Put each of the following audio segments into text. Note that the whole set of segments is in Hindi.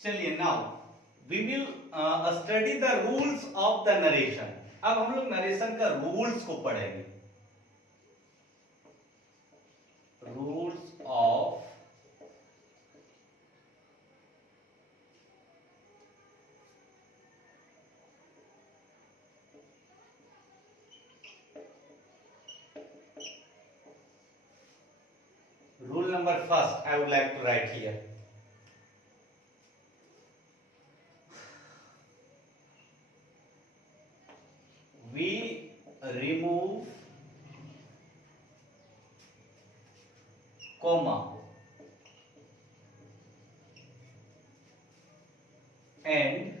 चलिए now we will study the rules of the narration. अब हम लोग नरेशन का रूल्स को पढ़ेंगे। Rules of rule number first I would like to write here. We remove comma and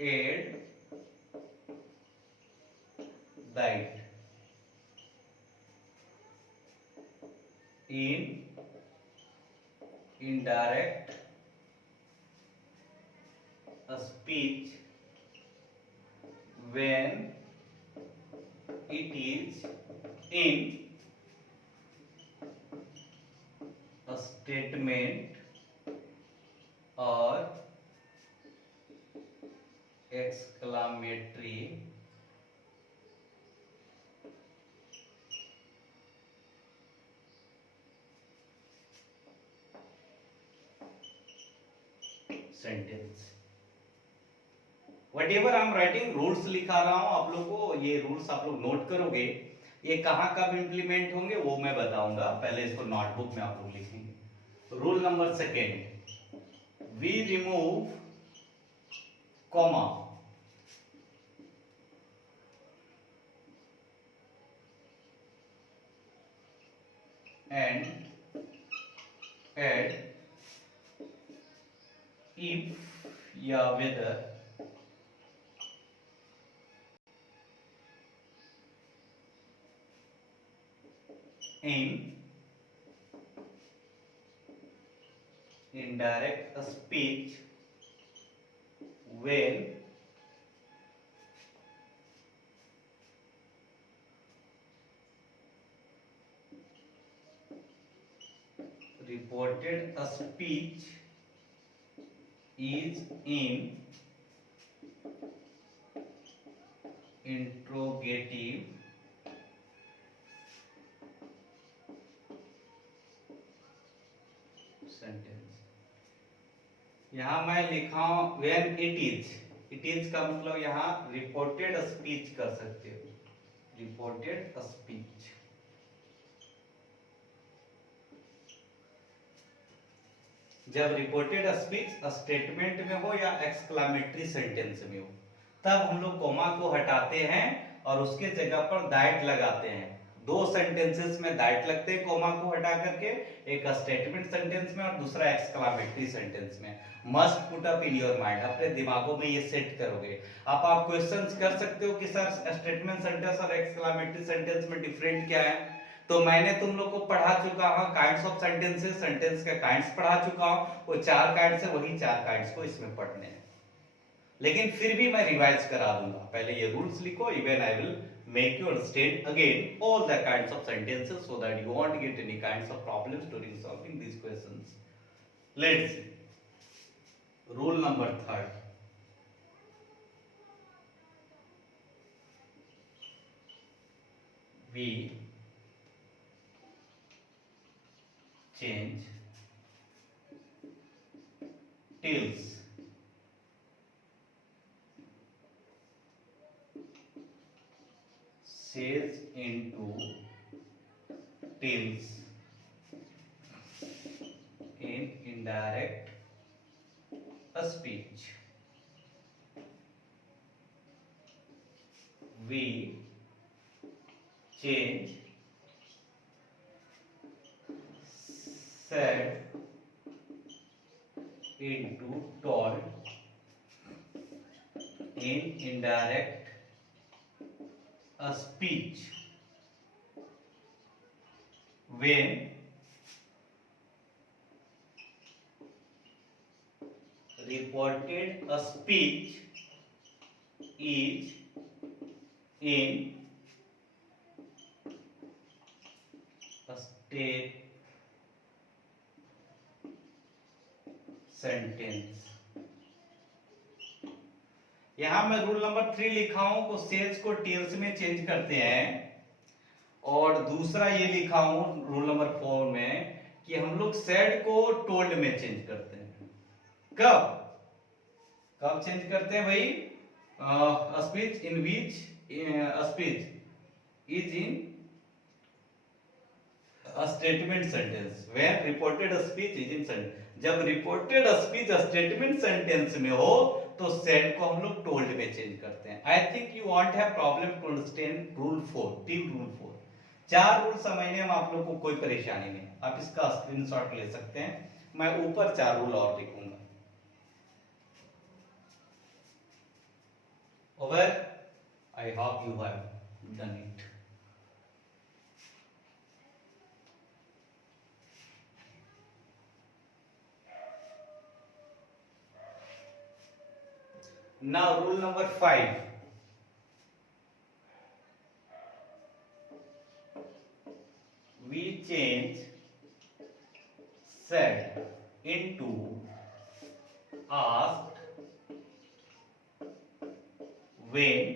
add that in indirect speech when it is in a statement or exclamatory sentence। What ever I am writing rules लिखा रहा हूं आप लोग को, ये रूल्स आप लोग नोट करोगे। ये कहां कब इंप्लीमेंट होंगे वो मैं बताऊंगा, पहले इसको नोटबुक में आप लोग लिखेंगे। Rule number second, we remove comma and add if या whether in indirect speech when reported speech is in interrogative sentence। यहां मैं लिखा हूं when it is, it is का मतलब यहां रिपोर्टेड स्पीच कर सकते हो, रिपोर्टेड स्पीच। जब रिपोर्टेड स्पीच स्टेटमेंट में हो या एक्सक्लामेटरी सेंटेंस में हो तब हम लोग कोमा को हटाते हैं और उसके जगह पर दैट लगाते हैं। दो सेंटेंसेस में दैट लगते हैं कोमा को हटा करके, एक स्टेटमेंट सेंटेंस में और दूसरा एक्सक्लामेटरी सेंटेंस में। Must put up in your mind, अपने दिमागों में ये सेट करोगे। आप क्वेश्चंस कर सकते हो कि सर स्टेटमेंट सेंटेंस और एक्सक्लामेटरी सेंटेंस में डिफरेंट क्या है। तो मैंने तुम लोग को पढ़ा चुका हूं काइंड्स ऑफ सेंटेंसेस, सेंटेंस के काइंड्स पढ़ा चुका हूं। वो चार काइंड्स है, वही चार काइंड्स को इसमें पढ़ने हैं, लेकिन फिर भी मैं रिवाइज करा दूंगा। पहले ये रूल्स लिखो, even I will make you understand again all the kinds of sentences so that you won't get any kinds of problems during solving these questions. Let's see. Rule number third. We change tills says into tills in indirect speech। We change said into told in indirect speech when reported speech is in sentence. यहां मैं रूल नंबर 3 लिखा हूं को सेज को टेल्स में चेंज करते हैं, और दूसरा ये लिखा हूं रूल नंबर 4 में कि हम लोग सेड को टोल्ड में चेंज करते हैं। कब कब चेंज करते हैं भाई? Speech in which speech is in statement sentence, when reported speech is in sentence. जब रिपोर्टेड स्पीच स्टेटमेंट सेंटेंस में हो तो सेड को हम लोग टोल्ड में चेंज करते हैं। I think you won't have problem to understand rule 4, team rule 4। 4 rule समझने में आप लोग को कोई परेशानी नहीं, आप इसका स्क्रीनशॉट ले सकते हैं। मैं ऊपर 4 रूल और लिखूंगा। Over, I hope you have done it. Now rule number 5. We change said into asked when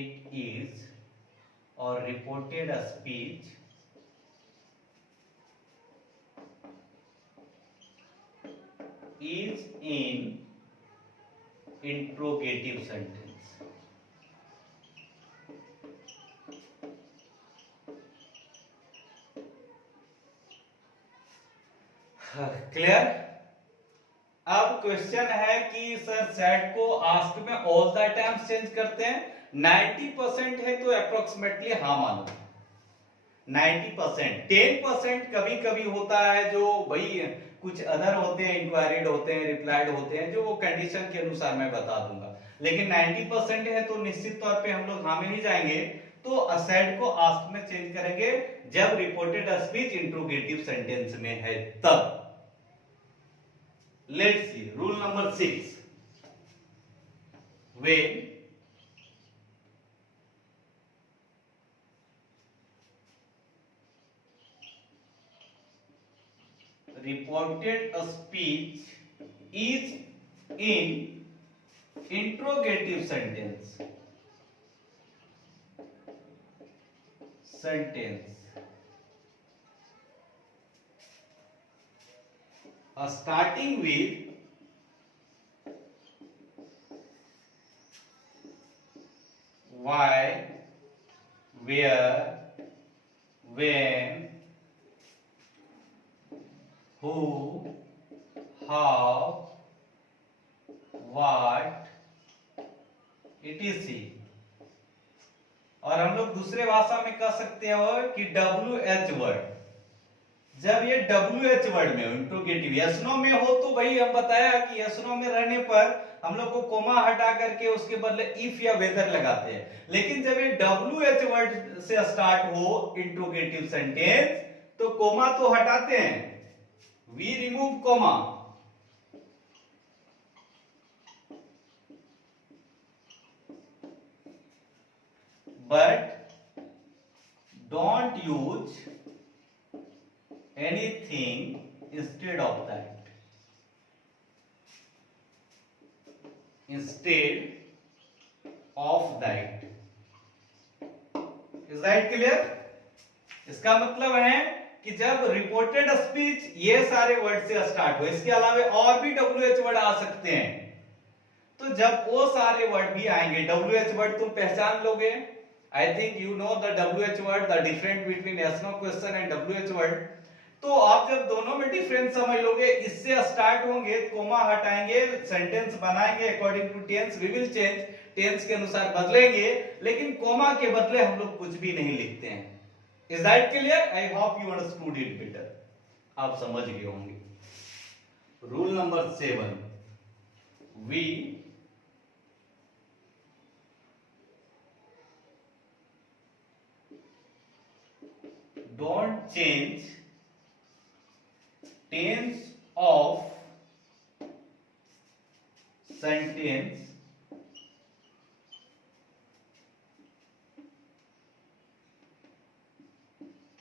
it is or reported a speech is in interrogative sentence। Clear? अब क्वेश्चन है कि सर सेट को आस्क में ऑल द टाइम चेंज करते हैं। 90% है तो अप्रोक्सीमेटली हाँ मानो 90%। 10% कभी कभी होता है जो भाई कुछ अदर होते हैं, इंक्वायरीड होते हैं, रिप्लाइड होते हैं, जो वो कंडीशन के अनुसार मैं बता दूंगा। लेकिन 90% है तो निश्चित तौर पे हम लोग हाँ में नहीं जाएंगे, तो असेड को आस्क में चेंज करेंगे जब रिपोर्टेड स्पीच इंट्रोगेटिव सेंटेंस में है तब। Let's see rule number 6। When reported speech is in interrogative sentence starting with why, where, when, who, how, what, etc। और हम लोग दूसरे भाषा में कह सकते हैं कि WH वर्ड। जब ये WH वर्ड में इंट्रोगेटिव यस नो में हो तो भाई हम बताया कि यस नो में रहने पर हम लोग को कोमा हटा करके उसके बदले इफ या वेदर लगाते हैं। लेकिन जब ये WH वर्ड से स्टार्ट हो इंट्रोगेटिव सेंटेंस तो कोमा तो हटाते हैं, we remove comma. But don't use anything instead of that. Instead of that. Is that clear? इसका मतलब है कि जब रिपोर्टेड स्पीच ये सारे वर्ड से स्टार्ट हो, इसके अलावा और भी WH वर्ड आ सकते हैं, तो जब वो सारे वर्ड भी आएंगे, WH वर्ड तुम पहचान लोगे। I think you know the WH word, the difference between yes no question and WH word। तो आप जब दोनों में डिफरेंस समझ लोगे, इससे स्टार्ट होंगे, कोमा हटाएंगे, सेंटेंस बनाएंगे according to tense, we will change, tense के अनुसार बदलेंगे, लेकिन कोमा के बदले हम लोग कुछ भी नहीं लिखते हैं। Is that clear? I hope you understood it better, आप समझ गए होंगे। Rule number 7, we don't change tense of sentence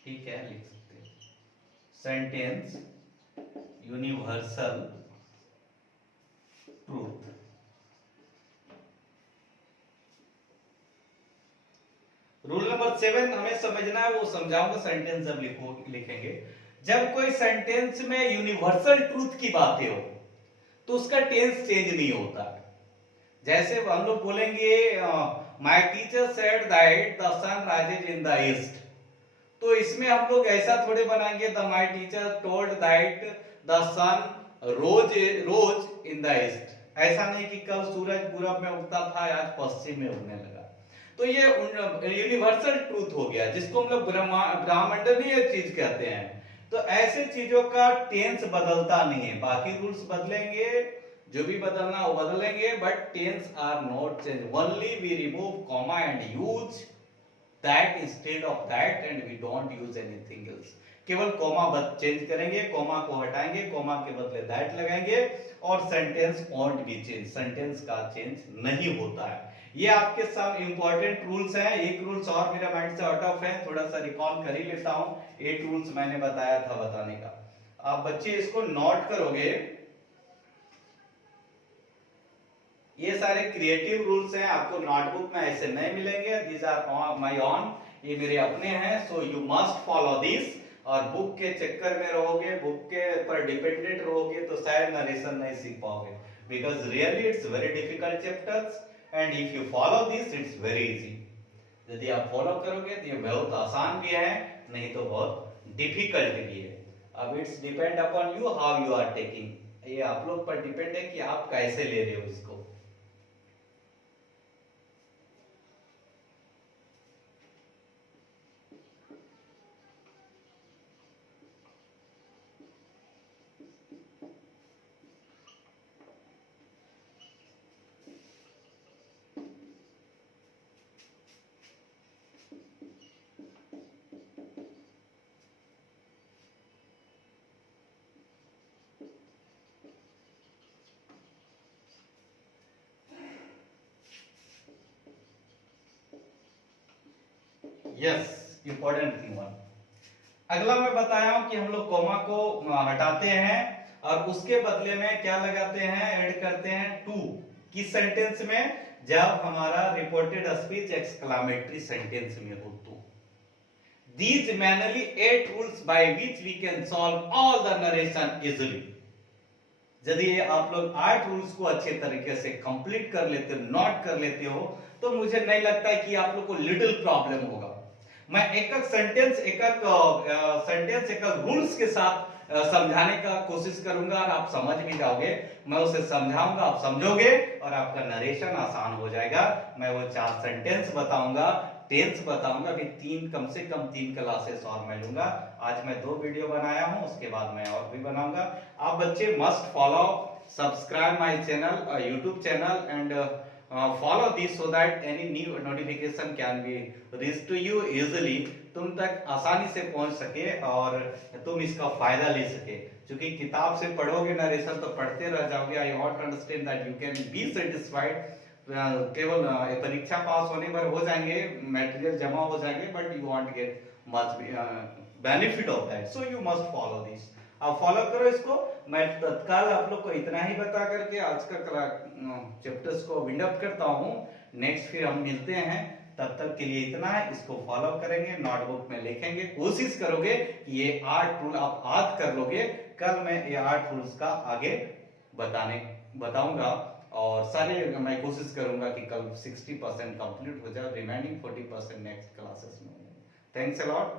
ठीक है, लिख सकते हैं sentence universal truth. Rule number 7 हमें समझना है, वो समझाऊंगा सेंटेंस जब लिखेंगे। जब कोई सेंटेंस में यूनिवर्सल ट्रूथ की बातें हो तो उसका टेंस चेंज नहीं होता। जैसे हम लोग बोलेंगे my teacher said that the sun rises in the east, तो इसमें हम लोग ऐसा थोड़े बनाएंगे the my teacher told that the sun rose in the east. ऐसा नहीं कि कल सूरज पूरब में उगता था, आज पश्चिम में उगने लगा। तो ये यूनिवर्सल ट्रूथ हो गया, जिसको हम लोग ब्रह्मांडलीय चीज कहते हैं। तो ऐसे चीजों का टेंस बदलता नहीं है, बाकी रूल्स बदलेंगे, जो भी बदलना वो बदलेंगे, but tense are not change. Only we remove comma and use that instead of that and we don't use anything else। केवल कॉमा चेंज करेंगे, कॉमा को हटाएंगे, कॉमा के बदले दैट लगाएंगे, और sentence won't be change, sentence का चेंज नहीं होता है। ये आपके सब इंपॉर्टेंट रूल्स हैं। एक रूल्स और मेरा माइंड से आउट ऑफ है, थोड़ा सा रिकॉल कर ही लेता हूं। 8 रूल्स मैंने बताया था बताने का, आप बच्चे इसको नोट करोगे। ये सारे क्रिएटिव रूल्स हैं, आपको नोटबुक में ऐसे नहीं मिलेंगे। दीज आर माय ओन, ये मेरे अपने हैं, so you must follow this. और बुक के चक्कर में रहोगे, बुक के पर डिपेंडेंट रहोगे, तो शायद नरेशन नहीं सीख पाओगे, because really it's very difficult chapters and if you follow this it's very easy. यदि आप फॉलो करोगे तो ये बहुत आसान भी है, नहीं तो बहुत डिफिकल्ट भी है। अब it's depend upon you how you are taking, ये आप लोग पर डिपेंड है कि आप कैसे ले रहे हो इसको। Yes, important thing one. अगला मैं बताया हूं कि हम लोग कॉमा को हटाते हैं और उसके बदले में क्या लगाते हैं, ऐड करते हैं टू। किस सेंटेंस में? जब हमारा रिपोर्टेड स्पीच एक्सक्लामेटरी सेंटेंस में हो तो। These manually 8 rules by which we can solve all the narration easily। यदि आप लोग 8 रूल्स को अच्छे तरीके से कंप्लीट कर लेते हो, नोट कर लेते हो, तो मुझे नहीं लगता है कि आप लोग को लिटिल प्रॉब्लम होगा। मैं एक एक सेंटेंस एक एक रूल्स के साथ समझाने का कोशिश करूंगा और आप समझ भी जाओगे। मैं उसे समझाऊंगा, आप समझोगे और आपका नरेशन आसान हो जाएगा। मैं वो 4 सेंटेंस बताऊंगा, टेंस बताऊंगा, अभी कम से कम 3 क्लासेस और मैं लूंगा। आज मैं 2 वीडियो बनाया हूं, उसके बाद मैं और भी बनाऊंगा। आप बच्चे must follow, subscribe my channel, YouTube channel and follow this so that any new notification can be reach to you easily। तुम तक आसानी से पहुंच सके और तुम इसका फायदा ले सके। क्योंकि किताब से पढ़ोगे नरेशन तो पढ़ते रह जाओगे। I want understand that you can be satisfied. केवल परीक्षा पास होने पर हो जाएंगे, मटेरियल जमा हो जाएंगे, but you want get much benefit of that, so you must follow this. आप फॉलो करो इसको। मैं तत्काल आप लोग को इतना ही बता करके आज का चैप्टर्स को विंड अप करता हूँ। नेक्स्ट फिर हम मिलते हैं, तब तक के लिए इतना है। इसको फॉलो करेंगे, नोटबुक में लिखेंगे, कोशिश करोगे कि ये 8 रूल आप याद कर लोगे। कल मैं ये 8 रूल्स का आगे बताऊंगा और सारे मैं कोशिश करूंगा कि कल 60% कंप्लीट हो जाए, रिमेनिंग 40% नेक्स्ट क्लासेस में। Thanks a lot.